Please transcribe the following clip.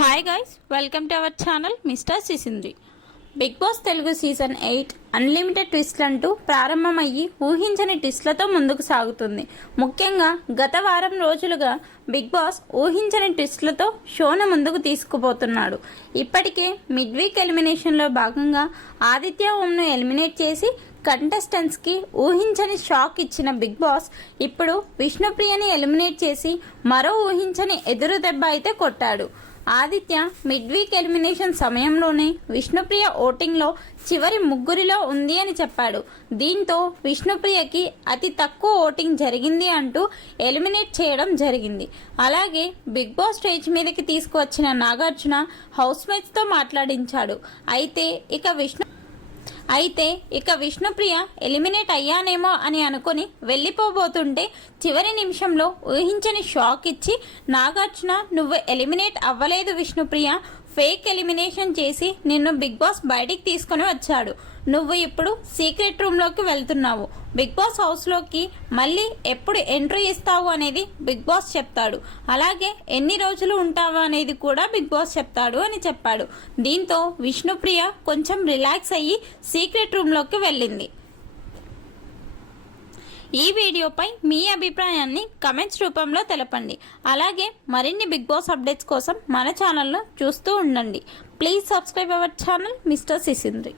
Hi guys, welcome to our channel mister Sisindri. Bigg Boss Telugu season 8 unlimited ట్విస్ట్లు అంటూ ప్రారంభమయ్యి ఊహించని ట్విస్ట్లతో ముందుకు సాగుతుంది. ముఖ్యంగా గత వారం రోజులుగా బిగ్ బాస్ ఊహించని ట్విస్ట్లతో షోను ముందుకు తీసుకుపోతున్నాడు. ఇప్పటికే మిడ్ వీక్ ఎలిమినేషన్లో భాగంగా ఆదిత్య ఓంను ఎలిమినేట్ చేసి కంటెస్టెంట్స్కి ఊహించని షాక్ ఇచ్చిన బిగ్ బాస్ ఇప్పుడు విష్ణుప్రియని ఎలిమినేట్ చేసి మరో ఊహించని ఎదురు దెబ్బ అయితే కొట్టాడు. ఆదిత్య మిడ్ వీక్ ఎలిమినేషన్ సమయంలోనే విష్ణుప్రియ ఓటింగ్లో చివరి ముగ్గురిలో ఉంది అని చెప్పాడు. దీంతో విష్ణుప్రియకి అతి తక్కువ ఓటింగ్ జరిగింది అంటూ ఎలిమినేట్ చేయడం జరిగింది. అలాగే బిగ్ బాస్ స్టేజ్ మీదకి తీసుకువచ్చిన నాగార్జున హౌస్ మేట్స్తో మాట్లాడించాడు. అయితే ఇక విష్ణుప్రియ ఎలిమినేట్ అయ్యానేమో అని అనుకుని వెళ్ళిపోబోతుంటే చివరి నిమిషంలో ఊహించని షాక్ ఇచ్చి నాగార్జున, నువ్వు ఎలిమినేట్ అవ్వలేదు విష్ణుప్రియ, ఫేక్ ఎలిమినేషన్ చేసి నిన్ను బిగ్ బాస్ బయటికి తీసుకొని వచ్చాడు. నువ్వు ఇప్పుడు సీక్రెట్ రూమ్లోకి వెళ్తున్నావు. బిగ్ బాస్ హౌస్లోకి మళ్ళీ ఎప్పుడు ఎంట్రీ ఇస్తావు అనేది బిగ్ బాస్ చెప్తాడు. అలాగే ఎన్ని రోజులు ఉంటావు అనేది కూడా బిగ్ బాస్ చెప్తాడు అని చెప్పాడు. దీంతో విష్ణుప్రియ కొంచెం రిలాక్స్ అయ్యి సీక్రెట్ రూమ్లోకి వెళ్ళింది. ఈ వీడియోపై మీ అభిప్రాయాన్ని కమెంట్స్ రూపంలో తెలపండి. అలాగే మరిన్ని బిగ్ బాస్ అప్డేట్స్ కోసం మన ఛానల్ను చూస్తూ ఉండండి. Please subscribe our channel mister సిసింద్రి.